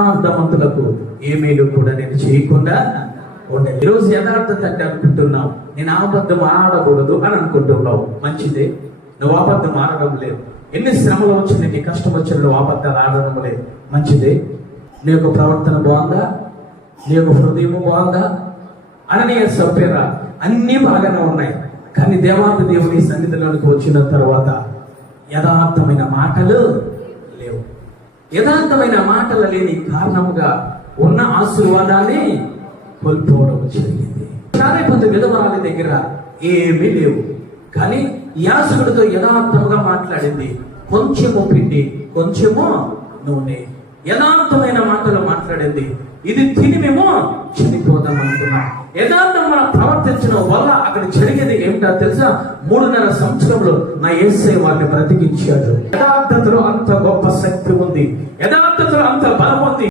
యథార్థవంతులకు ఏమీలు కూడా నేను చేయకుండా ఉండే. ఈరోజు యథార్థత అంటే అనుకుంటున్నావు నేను అబద్ధం ఆడకూడదు అని అనుకుంటున్నావు. మంచిదే, నువ్వు అబద్ధం ఆడడం లేదు. ఎన్ని శ్రమలు వచ్చిన ఎన్ని కష్టం వచ్చిన నువ్వు అబద్ధాలు ఆడడం లేదు. మంచిదే, నీ యొక్క ప్రవర్తన బాగుందా, నీ యొక్క హృదయం బాగుందా, అననీయ సభ్యరా అన్నీ బాగానే ఉన్నాయి. కానీ దేవాది దేవుని సన్నిధిలోనికి వచ్చిన తర్వాత యథార్థమైన మాటలు లేవు. యథార్థమైన మాటలు లేని కారణముగా ఉన్న ఆశీర్వాదాన్ని కోల్పోవడం జరిగింది. చాలా మంది విధవరాల దగ్గర ఏమీ లేవు, కానీ యాజకుడితో యథార్థముగా మాట్లాడింది. కొంచెము పిండి కొంచెము నూనె, యథార్థమైన మాటలు మాట్లాడింది. ఇది తిని మేము చనిపోదాం అనుకున్నాం. యథార్థంగా ప్రవర్తించడం వల్ల అక్కడ జరిగేది ఏమిటో తెలుసా? 3.5 సంవత్సరంలో నా యేసయ్య వారిని బ్రతికించాడు. యథార్థతలో అంత గొప్ప శక్తి ఉంది, యథార్థతలో అంత బలం ఉంది.